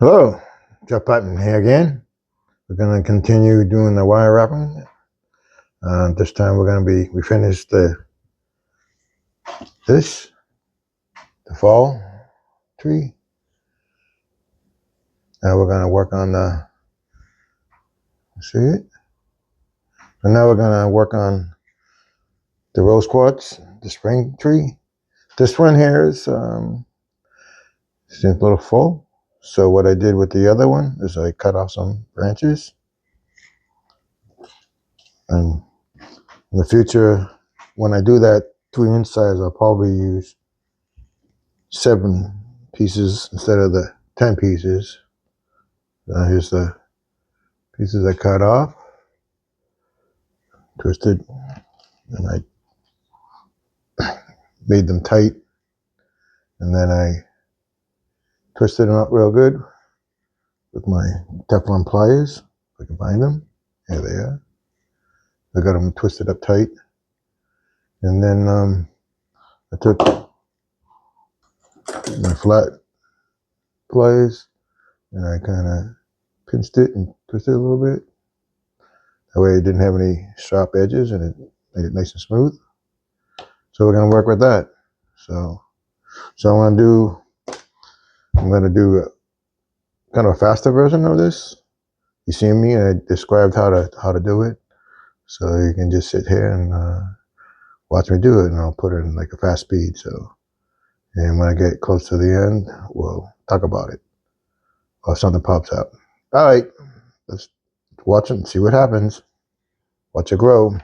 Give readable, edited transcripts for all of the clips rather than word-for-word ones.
Hello, Jeff Button here again. We're going to continue doing the wire wrapping. This time we finished the fall tree. Now we're going to work on see it? And now we're going to work on the rose quartz, the spring tree. This one here seems a little full. So what I did with the other one is I cut off some branches. And in the future, when I do that 3-inch size, I'll probably use 7 pieces instead of the 10 pieces. Here's the pieces I cut off, twisted, and I made them tight, and then I twisted them up real good with my Teflon pliers. If I can find them. There they are. I got them twisted up tight, and then I took my flat pliers and I kind of pinched it and twisted it a little bit. That way it didn't have any sharp edges and it made it nice and smooth. So we're going to work with that. So I'm going to do kind of a faster version of this. You see me, and I described how to do it. So you can just sit here and watch me do it, and I'll put it in like a fast speed. And when I get close to the end, we'll talk about it. Or if something pops up. All right, let's watch it and see what happens. Watch it grow.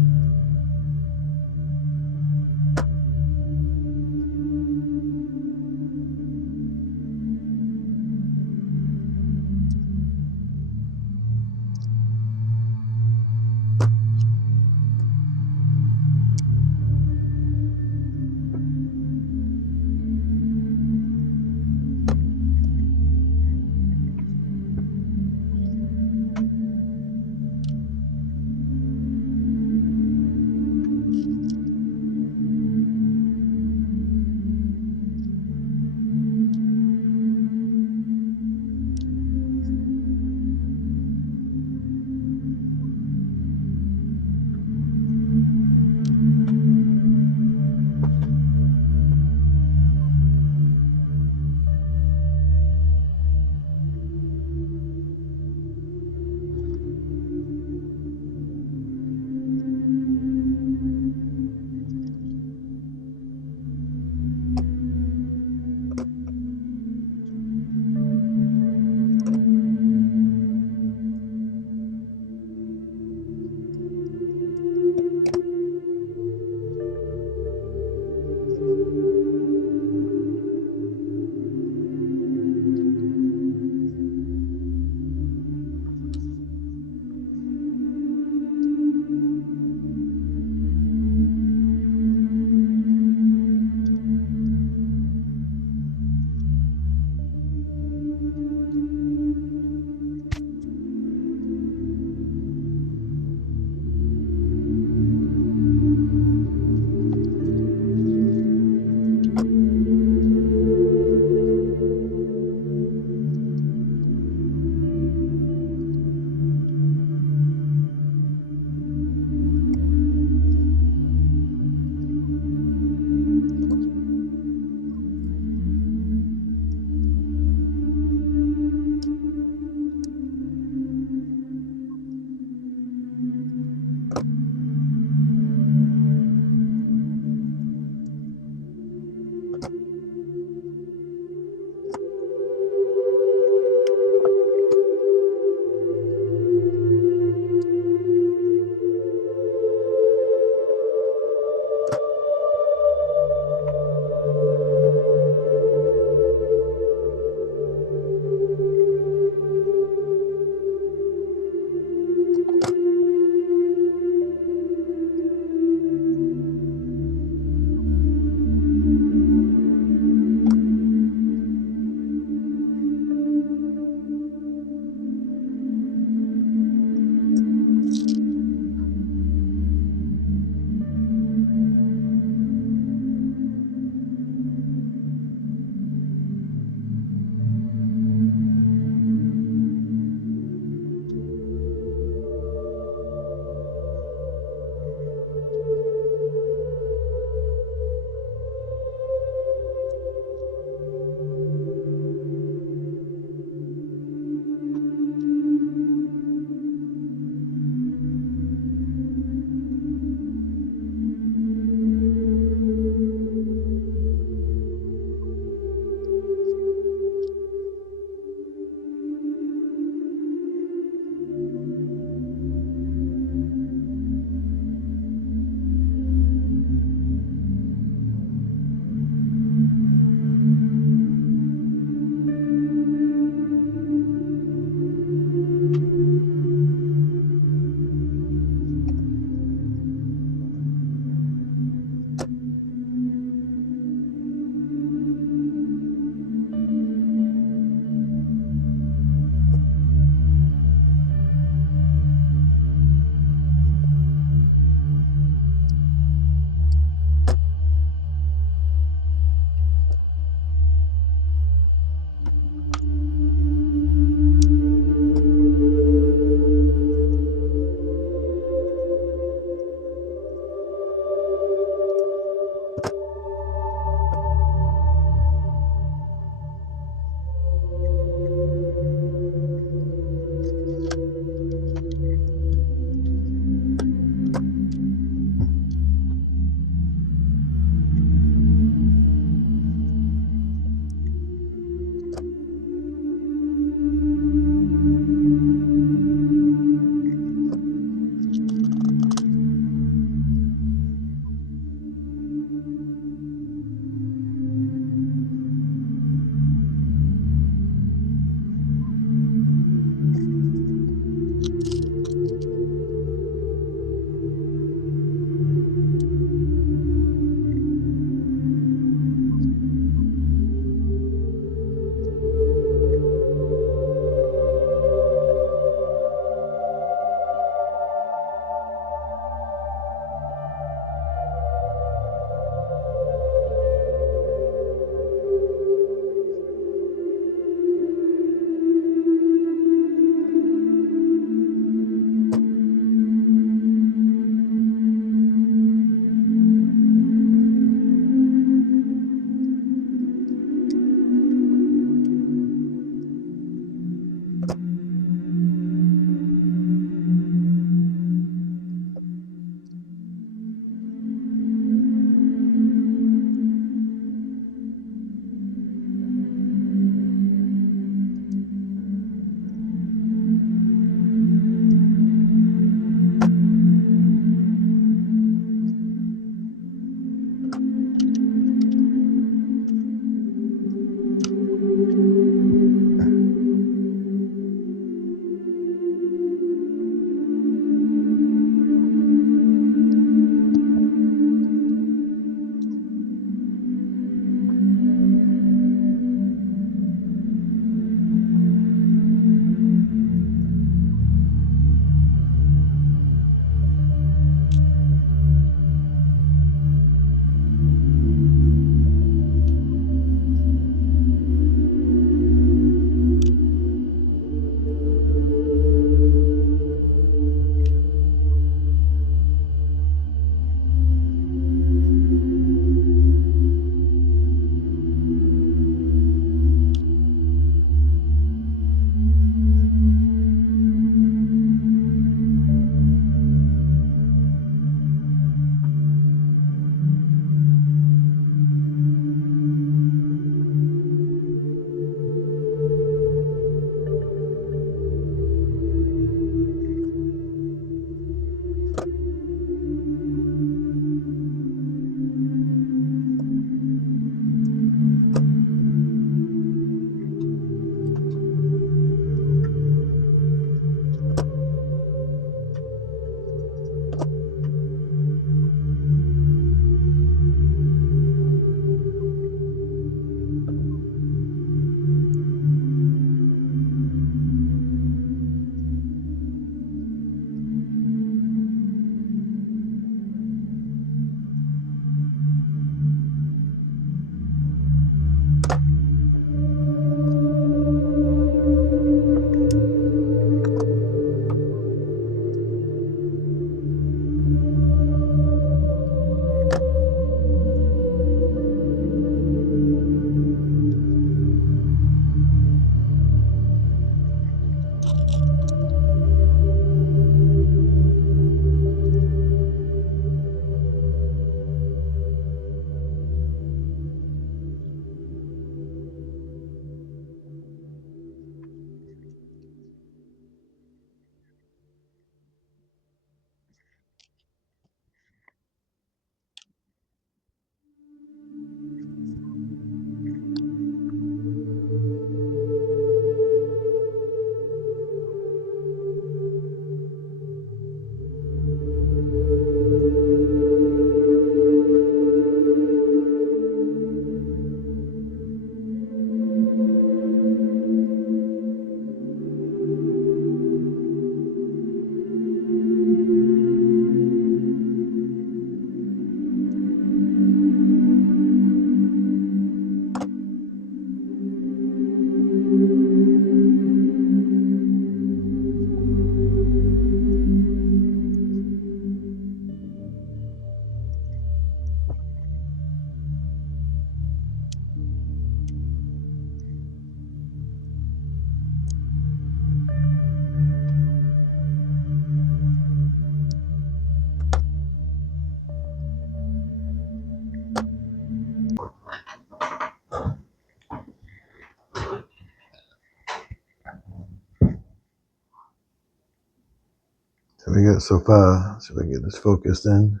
we got so far. Let's see if I can get this focused in.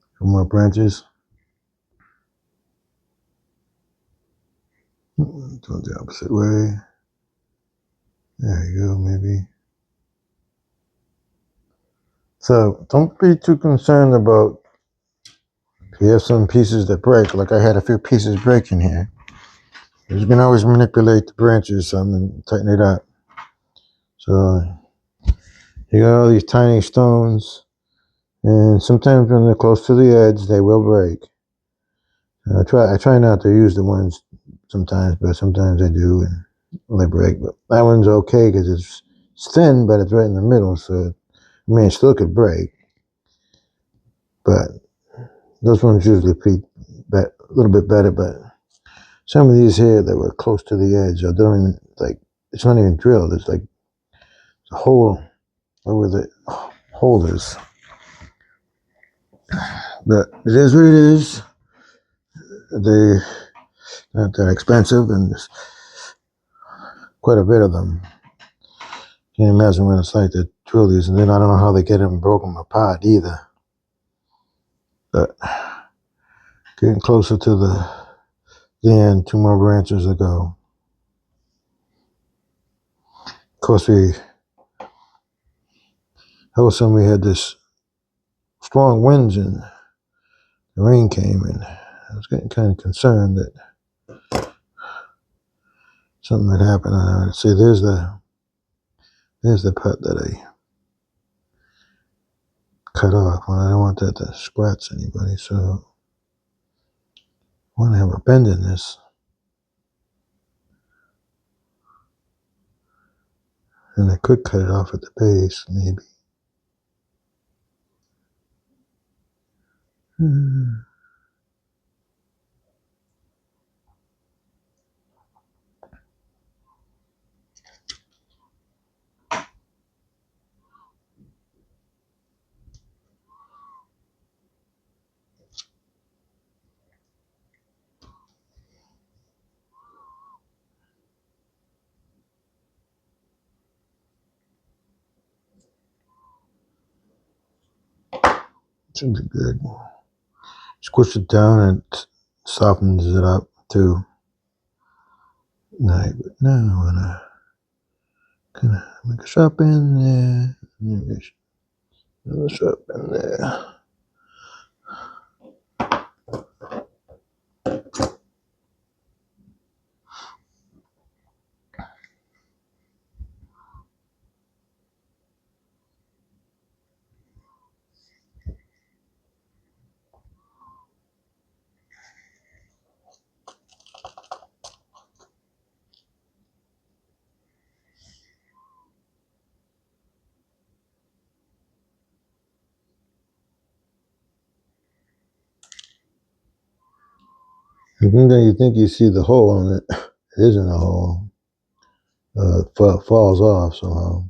A couple more branches. Do it the opposite way. There you go, maybe. So don't be too concerned about if you have some pieces that break. Like I had a few pieces breaking here. You can always manipulate the branches some and tighten it up. So you got all these tiny stones, and sometimes when they're close to the edge, they will break. I try not to use the ones sometimes, but sometimes I do, and they break. But that one's okay because it's thin, but it's right in the middle, so I mean it still could break. But those ones usually a little bit better. But some of these here that were close to the edge, I don't even like. It's not even drilled. It's like a hole where the hole is. But it is what it is. They're not that expensive, and there's quite a bit of them. Can't imagine what it's like to drill these, and then I don't know how they get them broken apart either. But getting closer to the end, 2 more branches to go. Of course, all of a sudden we had this strong winds and the rain came, and I was getting kind of concerned that something had happened. See, there's the part that I cut off. Well, I don't want that to scratch anybody, so I want to have a bend in this. And I could cut it off at the base, maybe. Should be good. Squish it down and it softens it up too. Right, but now I want to kind of make a sharp end there. Maybe another sharp end there. And then you think you see the hole in it. It isn't a hole. It falls off somehow.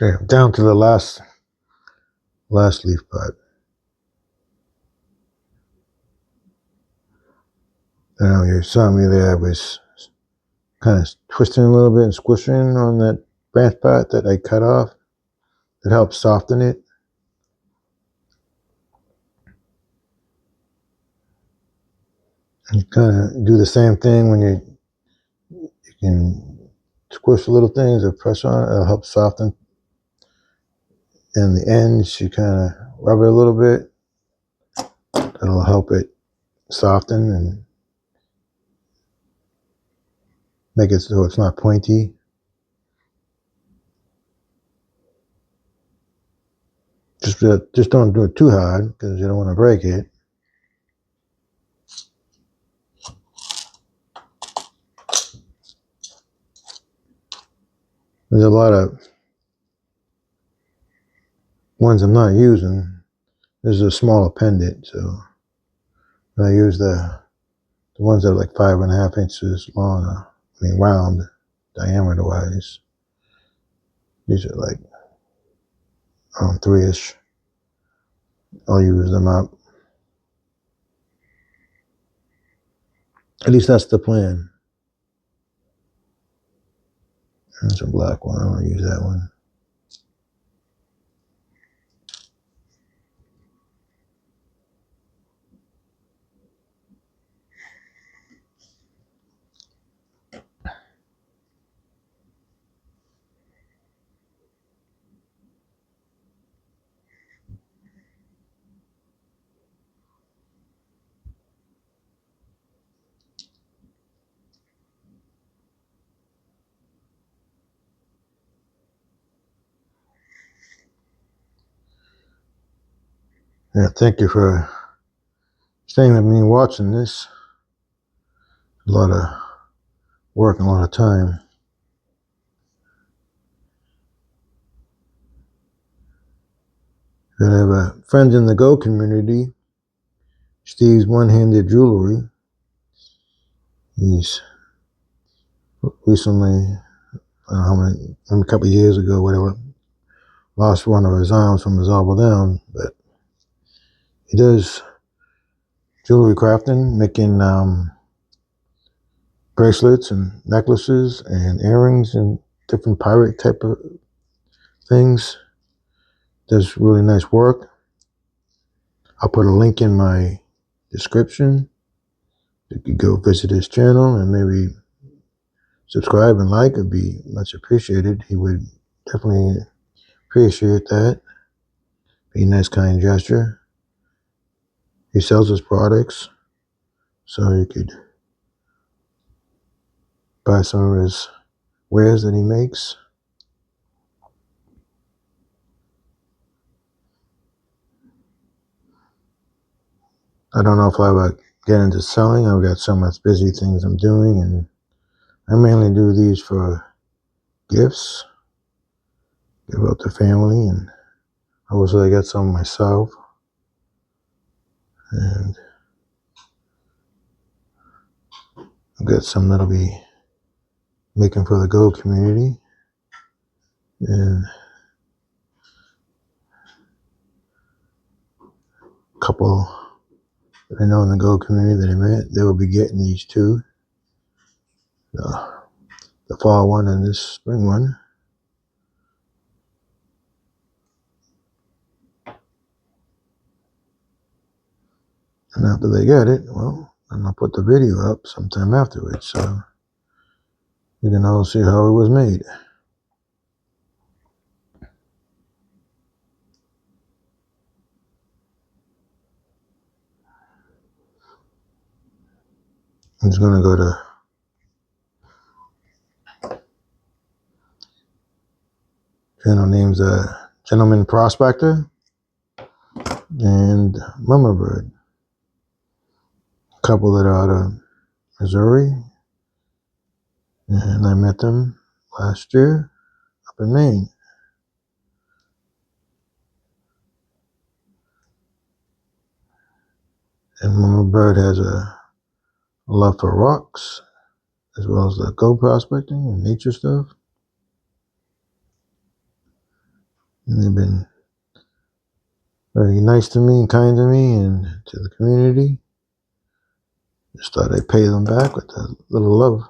Okay, down to the last leaf bud. Now you saw me there. I was kind of twisting a little bit and squishing on that branch part that I cut off. It helps soften it. You kind of do the same thing when you can squish little things or press on it. It'll help soften. And the ends, you kind of rub it a little bit. It'll help it soften and make it so it's not pointy. Just don't do it too hard because you don't want to break it. There's a lot of ones I'm not using. This is a smaller pendant, so I use the ones that are like 5.5 inches long. I mean, round, diameter wise. These are like 3-ish. I'll use them up. At least that's the plan. There's a black one. I want to use that one. Yeah, thank you for staying with me and watching this. A lot of work and a lot of time. I have a friend in the Go community, Steve's One-Handed Jewelry. He's recently, I don't know how many, a couple of years ago, whatever, lost one of his arms from his elbow down, but he does jewelry crafting, making bracelets and necklaces and earrings and different pirate type of things. Does really nice work. I'll put a link in my description. You could go visit his channel and maybe subscribe and like. It'd be much appreciated. He would definitely appreciate that. Be a nice, kind gesture. He sells his products, so you could buy some of his wares that he makes. I don't know if I ever get into selling. I've got so much busy things I'm doing, and I mainly do these for gifts, give out to family, and also I got some myself. And I've got some that'll be making for the Go community. And a couple that I know in the Go community that I met, they will be getting these too. The fall one and this spring one. And after they get it, well, then I'll put the video up sometime afterwards, so you can all see how it was made. I'm just going to go to channel name's Gentleman Prospector. and mama bird, a couple that are out of Missouri, and I met them last year up in Maine. And mama bird has a love for rocks, as well as the gold prospecting and nature stuff. And they've been very nice to me and kind to me and to the community. Just thought I'd pay them back with a little love.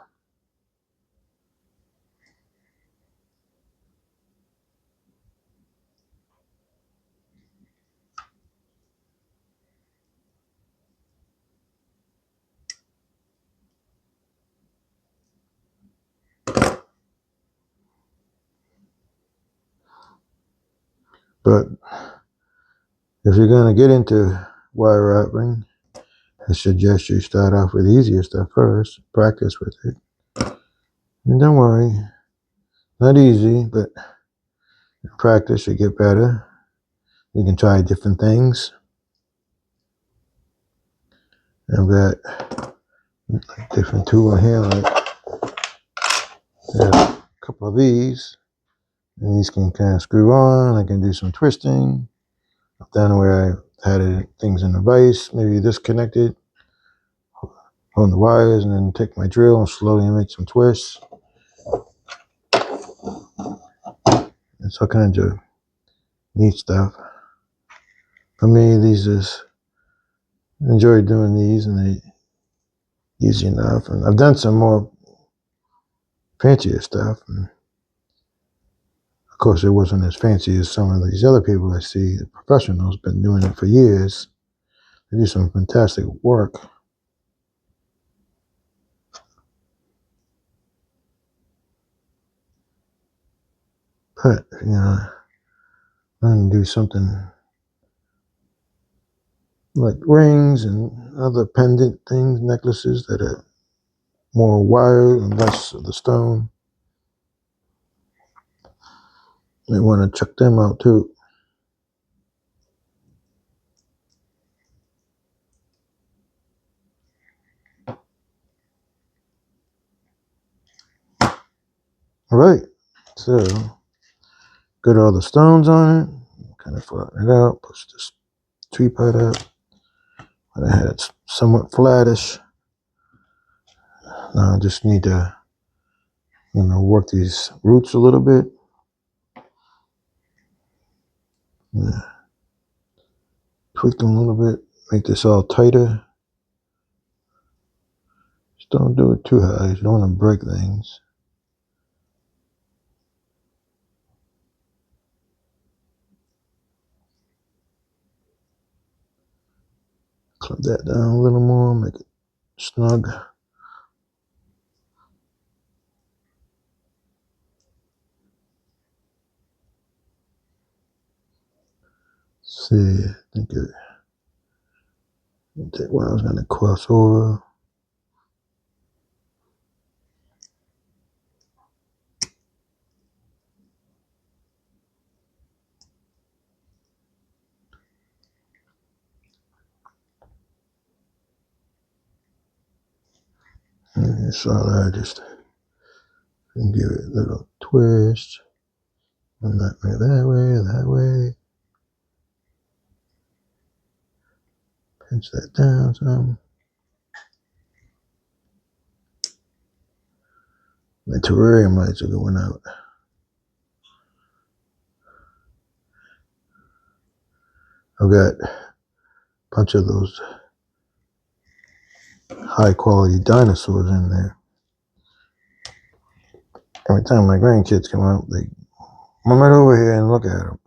But if you're going to get into wire wrapping, I suggest you start off with easier stuff first, practice with it. And don't worry, not easy, but in practice you get better. You can try different things. I've got a different tool here, like a couple of these. And these can kind of screw on. I can do some twisting. I've done where I had things in the vise, maybe disconnected on the wires, and then take my drill and slowly make some twists. It's all kinds of neat stuff. For me, these is enjoy doing these, and they easy enough. And I've done some more fancier stuff, and of course, it wasn't as fancy as some of these other people I see. The professionals been doing it for years. They do some fantastic work. But I'm gonna do something like rings and other pendant things, necklaces that are more wire and less of the stone. I want to check them out too. All right, so got all the stones on it. Kind of flatten it out. Push this tripod up. But I had it somewhat flattish. Now I just need to, work these roots a little bit. Tweak them a little bit. Make this all tighter. Just don't do it too high. You don't want to break things. Clip that down a little more. Make it snug. See, I think take what I was going to cross over. And so I just give it a little twist. And that way, that way. Pinch that down some. My terrarium lights are going out. I've got a bunch of those high quality dinosaurs in there. Every time my grandkids come out, they come right over here and look at them.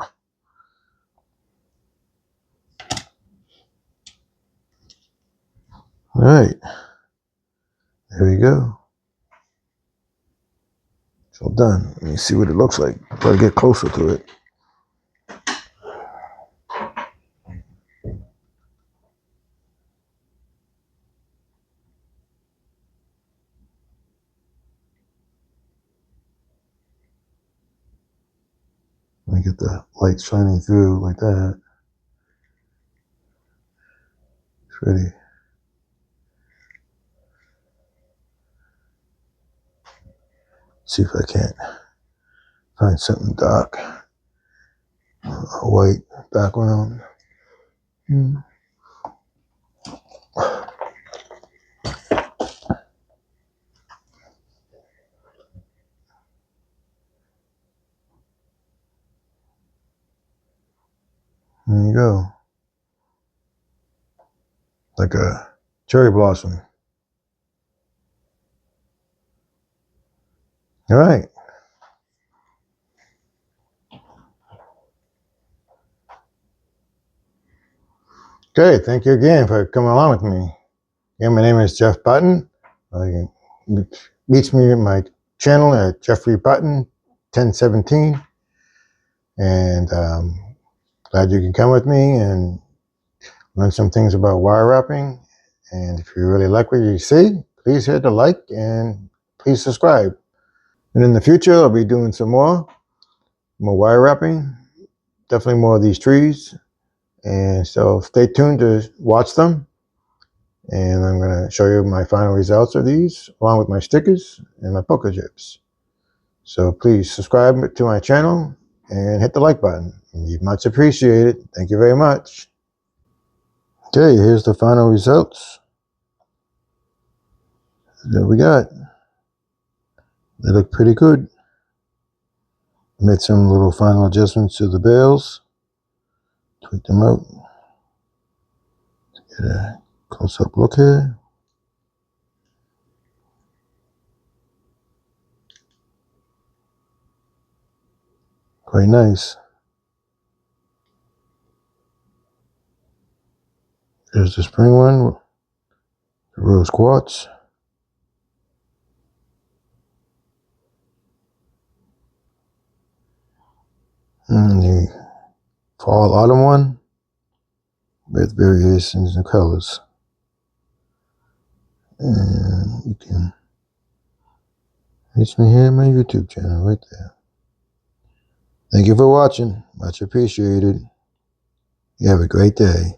All right, there we go. It's all done. Let me see what it looks like. Try to get closer to it. Let me get the light shining through like that. Pretty. See if I can't find something dark. A white background. There you go. Like a cherry blossom. All right. Okay, thank you again for coming along with me. Again, my name is Jeff Button. You can reach me at my channel at jeffreybutton 1017. And glad you can come with me and learn some things about wire wrapping. And if you really like what you see, please hit the like and please subscribe. And in the future, I'll be doing some more wire wrapping, definitely more of these trees. And so stay tuned to watch them. And I'm going to show you my final results of these, along with my stickers and my poker chips. So please subscribe to my channel and hit the like button. You'd much appreciated. Thank you very much. Okay, here's the final results that we got. They look pretty good. Made some little final adjustments to the bales. Tweak them out. Get a close-up look here. Quite nice. There's the spring one, the rose quartz. And the fall autumn one with variations in colors. And you can reach me here on my YouTube channel right there. Thank you for watching. Much appreciated. You have a great day.